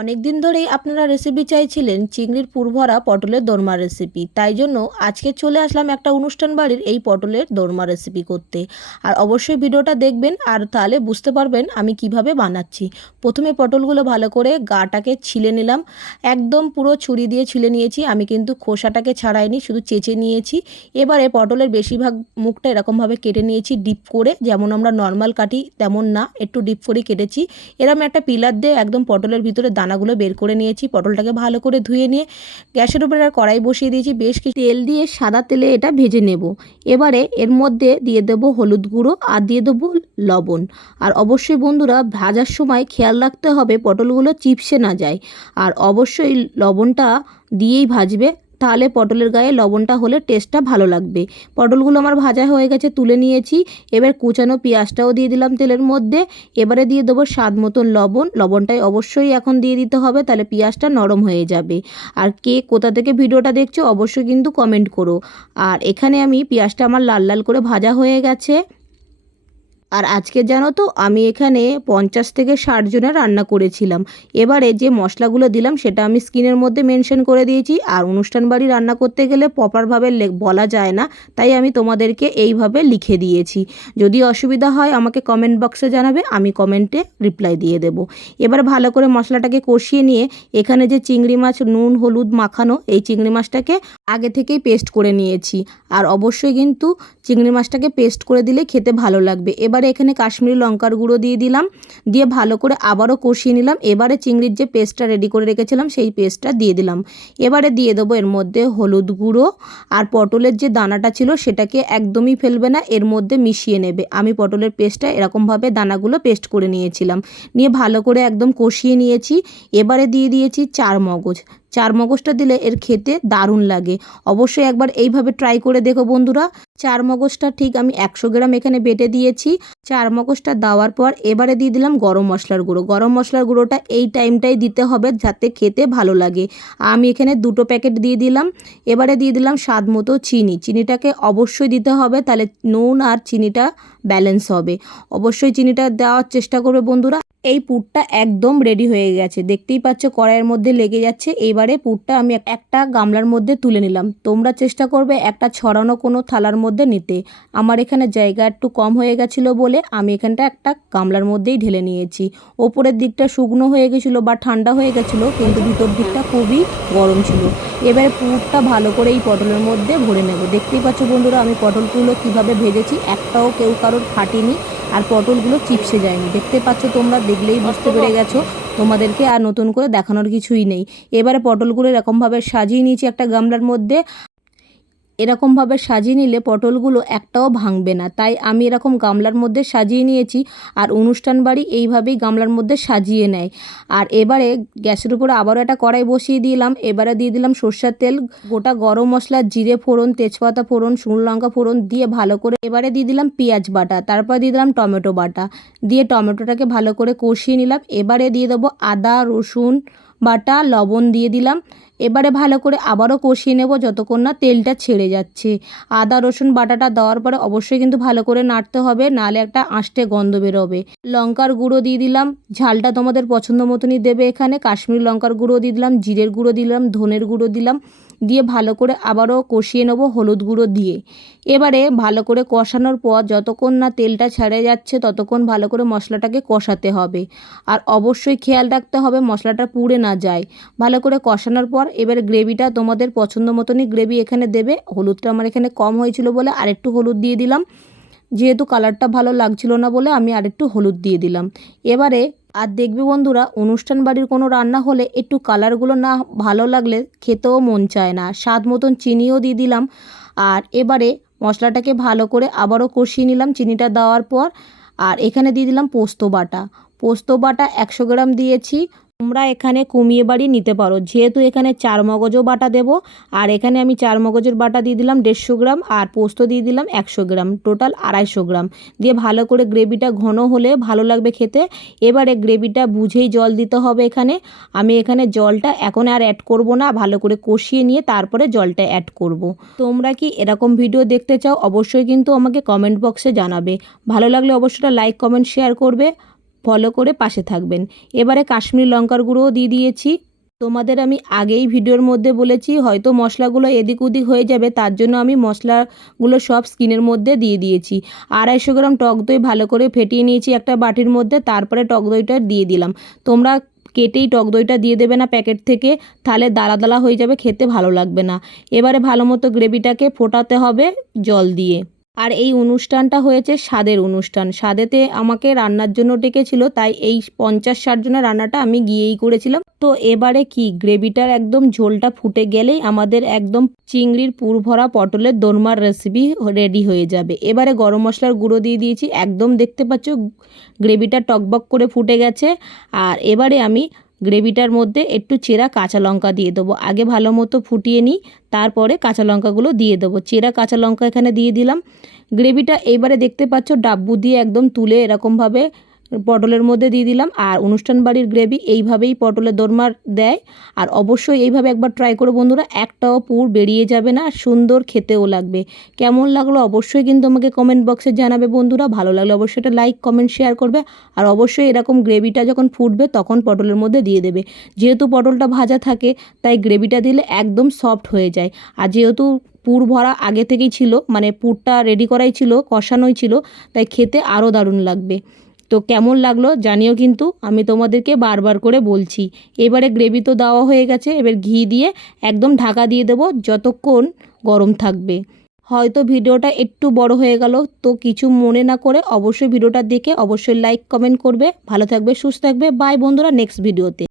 অনেক দিন ধরেই আপনারা রেসিপি চাইছিলেন চিংড়ির পুরভরা পটলের দোরমা রেসিপি তাই জন্য আজকে চলে আসলাম একটা অনুষ্ঠান বাড়ির এই পটলের দোরমা রেসিপি করতে। আর অবশ্যই ভিডিওটা দেখবেন, আর তাহলে বুঝতে পারবেন আমি কীভাবে বানাচ্ছি। প্রথমে পটলগুলো ভালো করে গাটাকে ছিলে নিলাম। একদম পুরো ছুরি দিয়ে ছিলে নিয়েছি, আমি কিন্তু খোসাটাকে ছাড়াইনি, শুধু চেঁচে নিয়েছি। এবারে পটলের বেশিরভাগ মুখটা এরকমভাবে কেটে নিয়েছি ডিপ করে, যেমন আমরা নর্মাল কাটি তেমন না, একটু ডিপ করে কেটেছি। এরম একটা পিলার দিয়ে একদম পটলের ভিতরে দানাগুলো বের করে নিয়েছি, পটলটাকে ভালো করে ধুয়ে নিয়ে গ্যাসের উপরে আর কড়াই বসিয়ে দিয়েছি, বেশ কিছু তেল দিয়ে সাদা তেলে এটা ভেজে নেব। এবারে এর মধ্যে দিয়ে দেব হলুদ গুঁড়ো আর দিয়ে দেব লবণ। আর অবশ্যই বন্ধুরা, ভাজার সময় খেয়াল রাখতে হবে পটলগুলো চিপসে না যায়। আর অবশ্যই লবণটা দিয়েই ভাজবে তাহলে পটলের গায়ে লবণটা হলে টেস্টটা ভালো লাগবে। পটলগুলো আমার ভাজা হয়ে গেছে, তুলে নিয়েছি। এবার কুচানো পেঁয়াজটাও দিয়ে দিলাম তেলের মধ্যে। এবারে দিয়ে দেবো স্বাদ মতন লবণ। লবণটাই অবশ্যই এখন দিয়ে দিতে হবে, তাহলে পেঁয়াজটা নরম হয়ে যাবে। আর কে কোথা থেকে ভিডিওটা দেখছ, অবশ্যই কিন্তু কমেন্ট করো। আর এখানে আমি পেঁয়াজটা আমার লাল লাল করে ভাজা হয়ে গেছে। আর আজকে জানো তো, আমি এখানে পঞ্চাশ থেকে ষাট জনের রান্না করেছিলাম। এবারে যে মশলাগুলো দিলাম, সেটা আমি স্ক্রিনের মধ্যে মেনশন করে দিয়েছি। আর অনুষ্ঠান বাড়ি রান্না করতে গেলে প্রপারভাবে বলা যায় না, তাই আমি তোমাদেরকে এইভাবে লিখে দিয়েছি। যদি অসুবিধা হয়, আমাকে কমেন্ট বক্সে জানাবে, আমি কমেন্টে রিপ্লাই দিয়ে দেবো। এবার ভালো করে মশলাটাকে কষিয়ে নিয়ে, এখানে যে চিংড়ি মাছ নুন, হলুদ মাখানো, এই চিংড়ি মাছটাকে আগে থেকেই পেস্ট করে নিয়েছি। আর অবশ্যই কিন্তু চিংড়ি মাছটাকে পেস্ট করে দিলে খেতে ভালো লাগবে। এবারে এখানে কাশ্মীরি লঙ্কার গুঁড়ো দিয়ে দিলাম। দিয়ে ভালো করে আবারও কষিয়ে নিলাম। এবারে চিংড়ির যে পেস্টটা রেডি করে রেখেছিলাম, সেই পেস্টটা দিয়ে দিলাম। এবারে দিয়ে দেবো এর মধ্যে হলুদ গুঁড়ো আর পটলের যে দানাটা ছিল, সেটাকে একদমই ফেলবে না, এর মধ্যে মিশিয়ে নেবে। আমি পটলের পেস্টটা এরকমভাবে দানাগুলো পেস্ট করে নিয়েছিলাম। নিয়ে ভালো করে একদম কষিয়ে নিয়েছি। এবারে দিয়ে দিয়েছি চার মগজ। চার মগজটা দিলে এর খেতে দারুণ লাগে। অবশ্যই একবার এইভাবে ট্রাই করে দেখো বন্ধুরা। চার মগজটা ঠিক আমি একশো গ্রাম এখানে বেটে দিয়েছি। চার মগজটা দেওয়ার পর এবারে দিয়ে দিলাম গরম মশলার গুঁড়ো। গরম মশলার গুঁড়োটা এই টাইমটাই দিতে হবে যাতে খেতে ভালো লাগে। আমি এখানে দুটো প্যাকেট দিয়ে দিলাম। এবারে দিয়ে দিলাম স্বাদ মতো চিনি। চিনিটাকে অবশ্যই দিতে হবে, তাহলে নুন আর চিনিটা ব্যালেন্স হবে। অবশ্যই চিনিটা দেওয়ার চেষ্টা করবে বন্ধুরা। এই পুরটা একদম রেডি হয়ে গেছে। দেখতেই পাচ্ছ কড়াইয়ের মধ্যে লেগে যাচ্ছে। এবারে পুরটা আমি একটা গামলার মধ্যে তুলে নিলাম। তোমরা চেষ্টা করবে একটা ছড়ানো কোনো থালার মধ্যে নিতে। আমার এখানে জায়গা একটু কম হয়ে গেছিল বলে আমি এখানটা একটা গামলার মধ্যেই ঢেলে নিয়েছি। ওপরের দিকটা শুকনো হয়ে গেছিল বা ঠান্ডা হয়ে গেছিল, কিন্তু ভিতর দিকটা খুবই গরম ছিল। এবারে পুরটা ভালো করে এই পটলের মধ্যে ভরে নেব। দেখতেই পাচ্ছ বন্ধুরা, আমি পটলগুলো কীভাবে ভেজেছি, একটাও কেউ কারোর ফাটিনি। আর পটলগুলো চিপসে যায়নি। দেখতে পাচ্ছ তোমরা দেখলেই বুঝতে পেরে গেছো। তোমাদেরকে আর নতুন করে দেখানোর কিছুই নেই। এবারে পটলগুলো এরকমভাবে সাজিয়ে নিয়েছি একটা গামলার মধ্যে। এরকমভাবে সাজিয়ে নিলে পটলগুলো একটাও ভাঙবে না। তাই আমি এরকম গামলার মধ্যে সাজিয়ে নিয়েছি আর অনুষ্ঠান বাড়ি এইভাবেই গামলার মধ্যে সাজিয়ে নেয়। আর এবারে গ্যাসের উপরে আবারও একটা কড়াই বসিয়ে দিলাম। এবারে দিয়ে দিলাম সর্ষের তেল, গোটা গরম মশলা, জিরে ফোড়ন, তেজপাতা ফোড়ন, শুকনো লঙ্কা ফোড়ন দিয়ে ভালো করে এবারে দিয়ে দিলাম পেঁয়াজ বাটা, তারপর দিয়ে দিলাম টমেটো বাটা। দিয়ে টমেটোটাকে ভালো করে কষিয়ে নিলাম। এবারে দিয়ে দেবো আদা, রসুন বাটা, লবণ দিয়ে দিলাম। এবারে ভালো করে আবারও কষিয়ে নেব যতক্ষণ না তেলটা ছেড়ে যাচ্ছে। আদা, রসুন, বাটাটা দেওয়ার পরে অবশ্যই কিন্তু ভালো করে নাড়তে হবে নাহলে একটা আঁশটে গন্ধ বেরোবে। লঙ্কার গুঁড়ো দিয়ে দিলাম, ঝালটা তোমাদের পছন্দ মতনই দেবে এখানে। কাশ্মীর লঙ্কার গুঁড়ো দিয়ে দিলাম, জিরের গুঁড়ো দিলাম, ধনের গুঁড়ো দিলাম, দিয়ে ভালো করে আবারও কষিয়ে নেব হলুদ গুঁড়ো দিয়ে। এবারে ভালো করে কষানোর পর যতক্ষণ না তেলটা ছেড়ে যাচ্ছে, ততক্ষণ ভালো করে মশলাটাকে কষাতে হবে। আর অবশ্যই খেয়াল রাখতে হবে মশলাটা পুড়ে না যায়। ভালো করে কষানোর পর এবার গ্রেভিটা তোমাদের পছন্দ মতনই গ্রেভি এখানে দেবে। হলুদটা আমার এখানে কম হয়েছিল বলে আরেকটু হলুদ দিয়ে দিলাম। যেহেতু কালারটা ভালো লাগছিল না বলে আমি আরেকটু হলুদ দিয়ে দিলাম। এবারে, আর দেখবে বন্ধুরা, অনুষ্ঠান বাড়ির কোনো রান্না হলে একটু কালারগুলো না ভালো লাগলে খেতেও মন চায় না। স্বাদ মতন চিনিও দিয়ে দিলাম। আর এবারে মশলাটাকে ভালো করে আবারও কষিয়ে নিলাম চিনিটা দেওয়ার পর। আর এখানে দিয়ে দিলাম পোস্ত বাটা। পোস্ত বাটা একশো গ্রাম দিয়েছি। তোমরা এখানে কমিয়ে বাড়ি নিতে পারো। যেহেতু এখানে চার মগজও বাটা দেবো, আর এখানে আমি চার মগজের বাটা দিয়ে দিলাম দেড়শো গ্রাম, আর পোস্ত দিয়ে দিলাম একশো গ্রাম, টোটাল আড়াইশো গ্রাম। দিয়ে ভালো করে গ্রেভিটা ঘন হলে ভালো লাগবে খেতে। এবারে গ্রেভিটা বুঝেই জল দিতে হবে এখানে। আমি এখানে জলটা এখন আর অ্যাড করব না, ভালো করে কষিয়ে নিয়ে তারপরে জলটা অ্যাড করব। তোমরা কি এরকম ভিডিও দেখতে চাও, অবশ্যই কিন্তু আমাকে কমেন্ট বক্সে জানাবে। ভালো লাগলে অবশ্যই লাইক কমেন্ট শেয়ার করবে। ফলো করে পাশে থাকবেন। এবারে কাশ্মীরি লঙ্কার গুঁড়োও দিয়ে দিয়েছি। তোমাদের আমি আগেই ভিডিওর মধ্যে বলেছি, হয়তো মশলাগুলো এদিক ওদিক হয়ে যাবে, তার জন্য আমি মশলাগুলো সব স্কিনের মধ্যে দিয়ে দিয়েছি। আড়াইশো গ্রাম টক দই ভালো করে ফেটিয়ে নিয়েছি একটা বাটির মধ্যে, তারপরে টক দইটা দিয়ে দিলাম। তোমরা কেটেই টক দইটা দিয়ে দেবে না প্যাকেট থেকে, তাহলে দালা দালা হয়ে যাবে, খেতে ভালো লাগবে না। এবারে ভালো মতো গ্রেভিটাকে ফোটাতে হবে জল দিয়ে। আর এই অনুষ্ঠানটা হয়েছে স্বাদের অনুষ্ঠান। স্বাদেতে আমাকে রান্নার জন্য ডেকেছিল, তাই এই পঞ্চাশ ষাট জনের রান্নাটা আমি গিয়েই করেছিলাম। তো এবারে কি, গ্রেভিটার একদম ঝোলটা ফুটে গেলেই আমাদের একদম চিংড়ির পুরভরা পটলের দোরমার রেসিপি রেডি হয়ে যাবে। এবারে গরম মশলার গুঁড়ো দিয়ে দিয়েছি, একদম দেখতে পাচ্ছ, গ্রেভিটা টকবক করে ফুটে গেছে। আর এবারে আমি গ্রেভিটার মধ্যে একটু চেরা কাঁচা লঙ্কা দিয়ে দেবো। আগে ভালো মতো ফুটিয়ে নিই, তারপরে কাঁচা লঙ্কাগুলো দিয়ে দেবো। চেরা কাঁচা লঙ্কা এখানে দিয়ে দিলাম। গ্রেভিটা এইবারে দেখতে পাচ্ছ, ডাব্বু দিয়ে একদম তুলে এরকমভাবে পটলের মধ্যে দিয়ে দিলাম। আর অনুষ্ঠান বাড়ির গ্রেভি এইভাবেই পটলের দোরমার দেয়। আর অবশ্যই এইভাবে একবার ট্রাই করো বন্ধুরা, একটাও পুর বেরিয়ে যাবে না, সুন্দর খেতেও লাগবে। কেমন লাগল অবশ্যই কিন্তু আমাকে কমেন্ট বক্সে জানাবে বন্ধুরা। ভালো লাগলে অবশ্যই একটা লাইক কমেন্ট শেয়ার করবে। আর অবশ্যই এরকম গ্রেভিটা যখন ফুটবে তখন পটলের মধ্যে দিয়ে দেবে। যেহেতু পটলটা ভাজা থাকে, তাই গ্রেভিটা দিলে একদম সফট হয়ে যায়। আর যেহেতু পুর ভরা আগে থেকেই ছিল মানে পুরটা রেডি করাই ছিল, কষানোই ছিল, তাই খেতে আরও দারুণ লাগবে। তো কেমন লাগল জানিও কিন্তু, আমি তোমাদেরকে বারবার করে বলছি। এবারে গ্রেভি তো দেওয়া হয়ে গেছে, এবার ঘি দিয়ে একদম ঢাকা দিয়ে দেবো যতক্ষণ গরম থাকবে। হয়তো ভিডিওটা একটু বড় হয়ে গেল, তো কিছু মনে না করে অবশ্যই ভিডিওটা দেখে অবশ্যই লাইক, কমেন্ট করবে। ভালো থাকবে, সুস্থ থাকবে। বাই বন্ধুরা নেক্সট ভিডিওতে